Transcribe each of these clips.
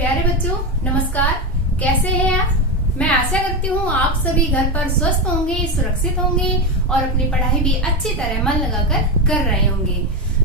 प्यारे बच्चों नमस्कार। कैसे हैं आप? मैं आशा करती हूँ आप सभी घर पर स्वस्थ होंगे, सुरक्षित होंगे और अपनी पढ़ाई भी अच्छी तरह मन लगाकर कर रहे होंगे।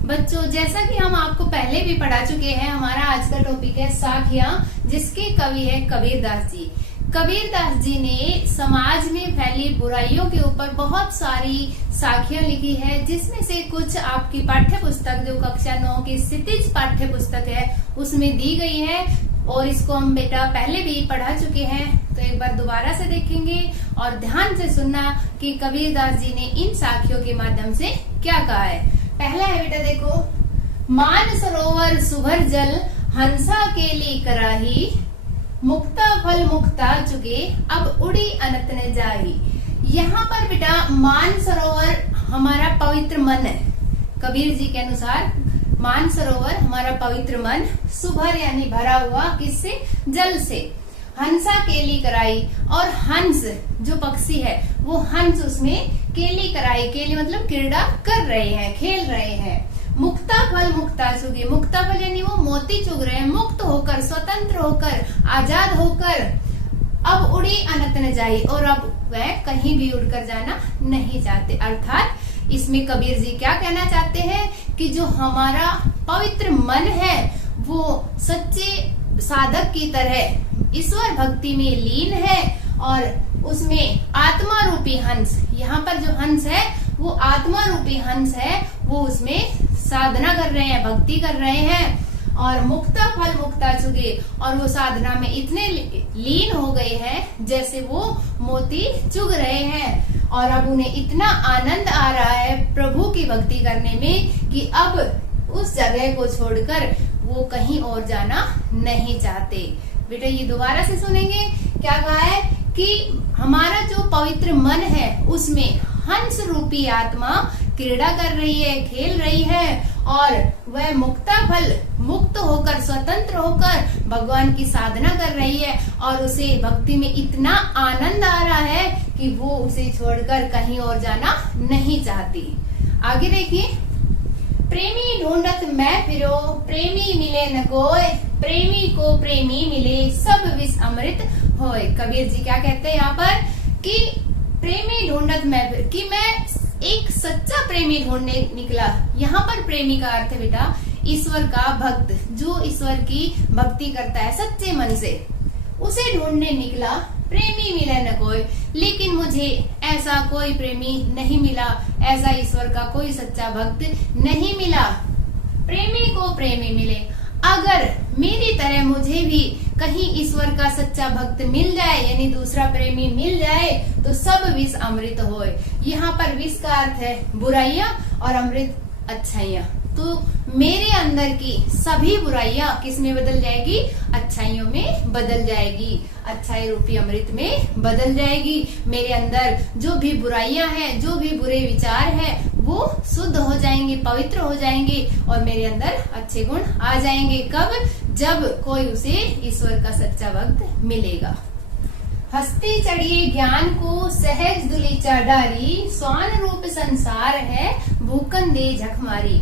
बच्चों, जैसा कि हम आपको पहले भी पढ़ा चुके हैं, हमारा आज का टॉपिक है साखियां, जिसके कवि है कबीरदास जी। कबीरदास जी ने समाज में फैली बुराइयों के ऊपर बहुत सारी साखियां लिखी है, जिसमें से कुछ आपकी पाठ्य पुस्तक जो कक्षा 9 की क्षितिज पाठ्य पुस्तक है उसमें दी गई है और इसको हम बेटा पहले भी पढ़ा चुके हैं। तो एक बार दोबारा से देखेंगे और ध्यान से सुनना कि कबीरदास जी ने इन साखियों के माध्यम से क्या कहा है। पहला है बेटा देखो, मान सरोवर सुभर जल हंसा केली कराही, मुक्ता फल मुक्ता चुके अब उड़ी अनंत न जाही। यहाँ पर बेटा मान सरोवर हमारा पवित्र मन है। कबीर जी के अनुसार मान सरोवर हमारा पवित्र मन, सुभर यानी भरा हुआ किससे? जल से। हंसा केली कराई, और हंस जो पक्षी है वो हंस उसमें केली कराई, केली मतलब क्रीड़ा कर रहे हैं, खेल रहे हैं। मुक्ता फल मुक्ता चुगे, मुक्ता फल यानी वो मोती चुग रहे हैं, मुक्त होकर, स्वतंत्र होकर, आजाद होकर अब उड़ी अनंत न जाई, और अब वह कहीं भी उड़कर जाना नहीं चाहते। अर्थात इसमें कबीर जी क्या कहना चाहते हैं कि जो हमारा पवित्र मन है वो सच्चे साधक की तरह ईश्वर भक्ति में लीन है, और उसमें आत्मा रूपी हंस, यहाँ पर जो हंस है वो आत्मा रूपी हंस है, वो उसमें साधना कर रहे हैं, भक्ति कर रहे हैं। और मुक्ता फल मुक्ता चुगे, और वो साधना में इतने लीन हो गए हैं जैसे वो मोती चुग रहे हैं, और अब उन्हें इतना आनंद आ रहा है प्रभु की भक्ति करने में कि अब उस जगह को छोड़कर वो कहीं और जाना नहीं चाहते। बेटा ये दोबारा से सुनेंगे, क्या कहा है कि हमारा जो पवित्र मन है उसमें हंस रूपी आत्मा क्रीड़ा कर रही है, खेल रही है, और वह मुक्ता फल मुक्त होकर, स्वतंत्र होकर भगवान की साधना कर रही है, और उसे भक्ति में इतना आनंद आ रहा है कि वो उसे छोड़कर कहीं और जाना नहीं चाहती। आगे देखिए, प्रेमी ढूंढत मैं फिरो, प्रेमी मिले न कोय, प्रेमी को प्रेमी मिले सब विष अमृत होय। कबीर जी क्या कहते हैं यहाँ पर कि प्रेमी ढूंढत मैं फिर, कि मैं एक सच्चा प्रेमी ढूंढने निकला। यहाँ पर प्रेमी का अर्थ है बेटा ईश्वर का भक्त, जो ईश्वर की भक्ति करता है सच्चे मन से, उसे ढूंढने निकला। प्रेमी मिले न कोई, लेकिन मुझे ऐसा कोई प्रेमी नहीं मिला, ऐसा ईश्वर का कोई सच्चा भक्त नहीं मिला। प्रेमी को प्रेमी मिले, अगर मेरी तरह मुझे भी कहीं ईश्वर का सच्चा भक्त मिल जाए, यानी दूसरा प्रेमी मिल जाए, तो सब विष अमृत होए। यहाँ पर विष का अर्थ है बुराइयां और अमृत अच्छाइयां। तो मेरे अंदर की सभी बुराइयां किस में बदल जाएगी? अच्छाइयों में बदल जाएगी, अच्छाई रूपी अमृत में बदल जाएगी। मेरे अंदर जो भी बुराइयां हैं, जो भी बुरे विचार हैं, वो शुद्ध हो जाएंगे, पवित्र हो जाएंगे, और मेरे अंदर अच्छे गुण आ जाएंगे। कब? जब कोई उसे ईश्वर का सच्चा भक्त मिलेगा। हस्ती चढ़िए ज्ञान को सहज दुलीचा डारी, स्वान रूप संसार है भूकन दे झकमारी।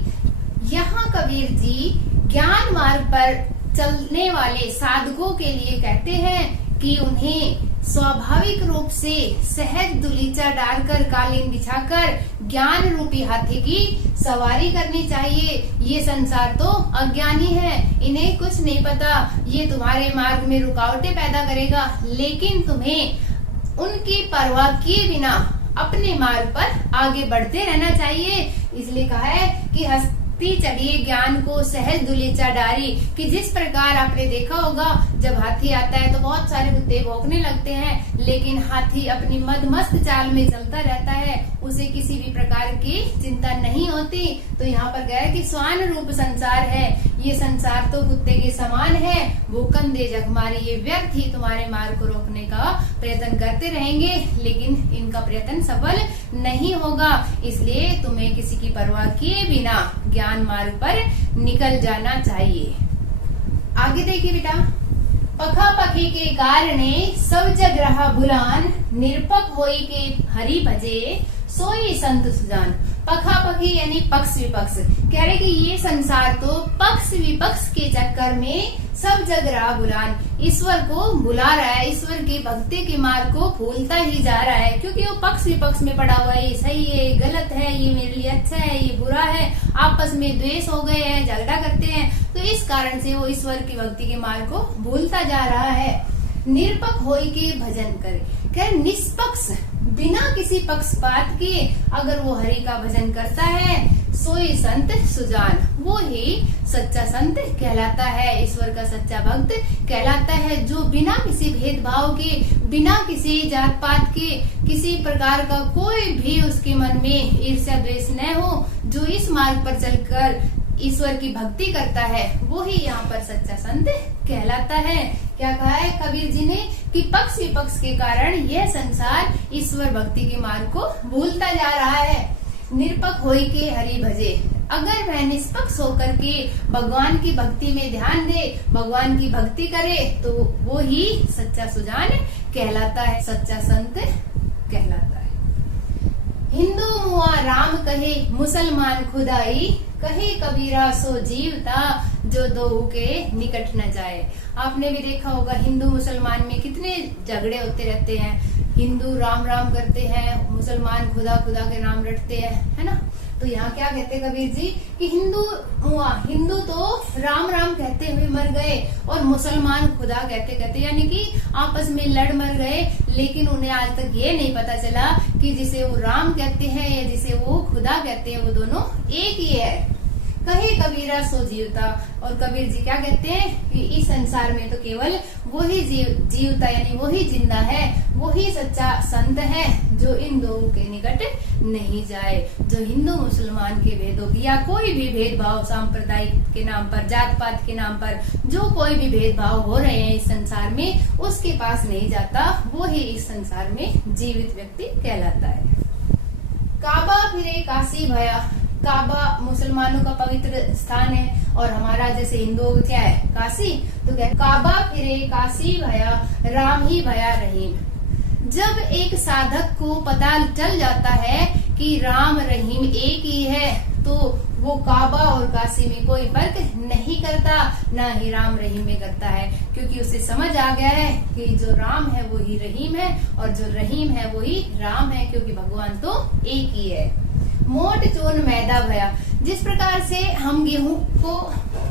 यहाँ कबीर जी ज्ञान मार्ग पर चलने वाले साधकों के लिए कहते हैं कि उन्हें स्वाभाविक रूप से सहज दुलीचा डालकर, कालीन बिछाकर ज्ञान रूपी हाथी की सवारी करनी चाहिए। ये संसार तो अज्ञानी है, इन्हें कुछ नहीं पता, ये तुम्हारे मार्ग में रुकावटें पैदा करेगा, लेकिन तुम्हें उनकी परवाह किए बिना अपने मार्ग पर आगे बढ़ते रहना चाहिए। इसलिए कहा है कि हस्ती चढ़िए ज्ञान को सहज दुलीचा डारी, कि जिस प्रकार आपने देखा होगा जब हाथी आता है तो बहुत सारे कुत्ते भौंकने लगते हैं, लेकिन हाथी अपनी मदमस्त चाल में चलता रहता है, उसे किसी भी प्रकार की चिंता नहीं होती। तो यहाँ पर गया कि स्वान रूप संसार है, ये संसार तो कुत्ते के समान है, भूकन दे जगमारी, ये व्यर्थ ही तुम्हारे मार्ग को रोकने का प्रयत्न करते रहेंगे, लेकिन इनका प्रयत्न सफल नहीं होगा। इसलिए तुम्हें किसी की परवाह किए बिना ज्ञान मार्ग पर निकल जाना चाहिए। आगे देखिए बेटा, पखा पखी के कारणे सब जग रहा भुलान, निरपक होई के हरि भजे सोई संत सुजान। पखापखी यानी पक्ष विपक्ष। कह रहे कि ये संसार तो पक्ष विपक्ष के चक्कर में सब जग रहा भुलान, ईश्वर को भुला रहा है, ईश्वर की भक्ति के मार्ग को भूलता ही जा रहा है, क्योंकि वो पक्ष विपक्ष में पड़ा हुआ है। ये सही है, ये गलत है, ये मेरे लिए अच्छा है, ये बुरा है, आपस में द्वेष हो गए हैं, झगड़ा करते हैं, तो इस कारण से वो ईश्वर की भक्ति के मार्ग को भूलता जा रहा है। निरपक होई के भजन करे, कह निष्पक्ष बिना किसी पक्षपात के अगर वो हरि का भजन करता है, सोई संत सुजान, वो ही सच्चा संत कहलाता है, ईश्वर का सच्चा भक्त कहलाता है, जो बिना किसी भेदभाव के, बिना किसी जात पात के, किसी प्रकार का कोई भी उसके मन में ईर्ष्या द्वेष न हो, जो इस मार्ग पर चलकर ईश्वर की भक्ति करता है, वो ही यहाँ पर सच्चा संत कहलाता है। क्या कहा है कबीर जी ने कि पक्ष विपक्ष के कारण यह संसार ईश्वर भक्ति के मार्ग को भूलता जा रहा है। निरपक होई के हरि भजे, अगर वह निष्पक्ष होकर के भगवान की भक्ति में ध्यान दे, भगवान की भक्ति करे, तो वो ही सच्चा सुजान कहलाता है, सच्चा संत कहलाता है। हिंदू मुआ राम कहे, मुसलमान खुदाई, कहे कबीरा सो जीवता, जो दो के निकट न जाए। आपने भी देखा होगा हिंदू मुसलमान में कितने झगड़े होते रहते हैं। हिंदू राम राम करते हैं, मुसलमान खुदा खुदा के नाम रटते हैं, है ना। तो यहाँ क्या कहते हैं कबीर जी कि हिंदू तो राम राम कहते हुए मर गए और मुसलमान खुदा कहते कहते, यानी कि आपस में लड़ मर गए, लेकिन उन्हें आज तक ये नहीं पता चला कि जिसे वो राम कहते हैं या जिसे वो खुदा कहते हैं, वो दोनों एक ही है। कहे कबीरा सो जीवता, और कबीर जी क्या कहते हैं कि इस संसार में तो केवल वही जीवता यानी वही जिंदा है, वही सच्चा संत है, जो इन दो के निकट नहीं जाए। जो हिंदू मुसलमान के भेदों की या कोई भी भेदभाव सांप्रदायिक के नाम पर, जात पात के नाम पर जो कोई भी भेदभाव हो रहे हैं इस संसार में, उसके पास नहीं जाता, वो ही इस संसार में जीवित व्यक्ति कहलाता है। काबा फिरे काशी भया, काबा मुसलमानों का पवित्र स्थान है और हमारा जैसे हिंदुओं क्या है काशी, तो क्या काबा फिरे काशी भया, राम ही भया रहीम। जब एक साधक को पता चल जाता है कि राम रहीम एक ही है, तो वो काबा और काशी में कोई फर्क नहीं करता, ना ही राम रहीम में करता है, क्योंकि उसे समझ आ गया है कि जो राम है वो ही रहीम है और जो रहीम है वो ही राम है, क्योंकि भगवान तो एक ही है। मोट चोन मैदा भया, जिस प्रकार से हम गेहूं को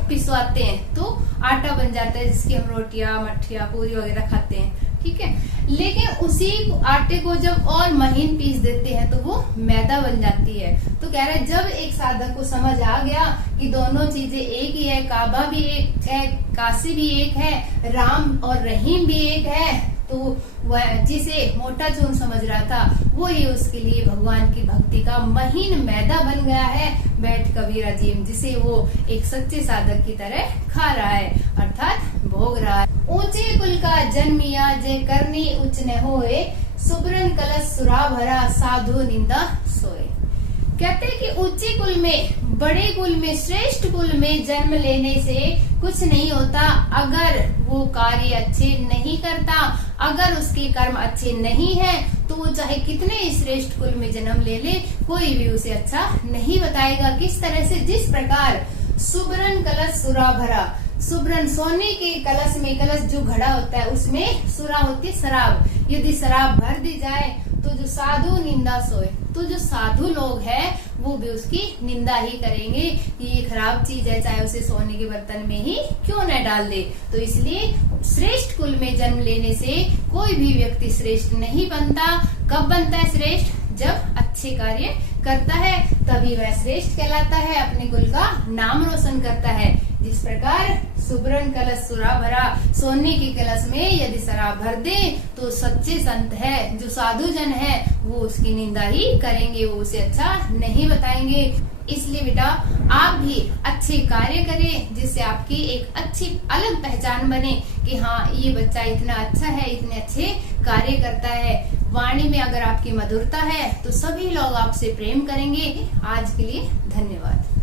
पिसवाते हैं तो आटा बन जाता है, जिसकी हम रोटियां, मठिया, पूरी वगैरह खाते हैं, ठीक है। लेकिन उसी आटे को जब और महीन पीस देते हैं तो वो मैदा बन जाती है। तो कह रहे जब एक साधक को समझ आ गया कि दोनों चीजें एक ही है, काबा भी एक है, काशी भी एक है, राम और रहीम भी एक है, तो वह जिसे मोटा चून समझ रहा था वो ही उसके लिए भगवान की भक्ति का महीन मैदा बन गया है, बैठ कबीरा जी, जिसे वो एक सच्चे साधक की तरह खा रहा है, अर्थात भोग रहा है। ऊंचे कुल का जन्मिया, जे करनी उच्च न होए, सुब्रन कलश सुरा भरा, साधु निंदा सोए। कहते हैं कि ऊंचे कुल में, बड़े कुल में, श्रेष्ठ कुल में जन्म लेने से कुछ नहीं होता अगर वो कार्य अच्छे नहीं करता, अगर उसके कर्म अच्छे नहीं है, तो वो चाहे कितने श्रेष्ठ कुल में जन्म ले ले, कोई भी उसे अच्छा नहीं बताएगा। किस तरह से, जिस प्रकार सुब्रन कलश सुरा भरा, सुब्रन सोने के कलश में, कलश जो घड़ा होता है उसमें सुरा होती है शराब, यदि शराब भर दी जाए तो जो साधु निंदा सोए, तो जो साधु लोग हैं वो भी उसकी निंदा ही करेंगे कि ये खराब चीज है, चाहे उसे सोने के बर्तन में ही क्यों न डाल दे। तो इसलिए श्रेष्ठ कुल में जन्म लेने से कोई भी व्यक्ति श्रेष्ठ नहीं बनता। कब बनता है श्रेष्ठ? जब अच्छे कार्य करता है, तभी वह श्रेष्ठ कहलाता है, अपने कुल का नाम रोशन करता है। जिस प्रकार सुब्रन कलश सुरा भरा, सोने के कलश में यदि शराब भर दे तो सच्चे संत है, जो साधु जन है, वो उसकी निंदा ही करेंगे, वो उसे अच्छा नहीं बताएंगे। इसलिए बेटा आप भी अच्छे कार्य करें, जिससे आपकी एक अच्छी अलग पहचान बने कि हाँ ये बच्चा इतना अच्छा है, इतने अच्छे कार्य करता है। वाणी में अगर आपकी मधुरता है तो सभी लोग आपसे प्रेम करेंगे। आज के लिए धन्यवाद।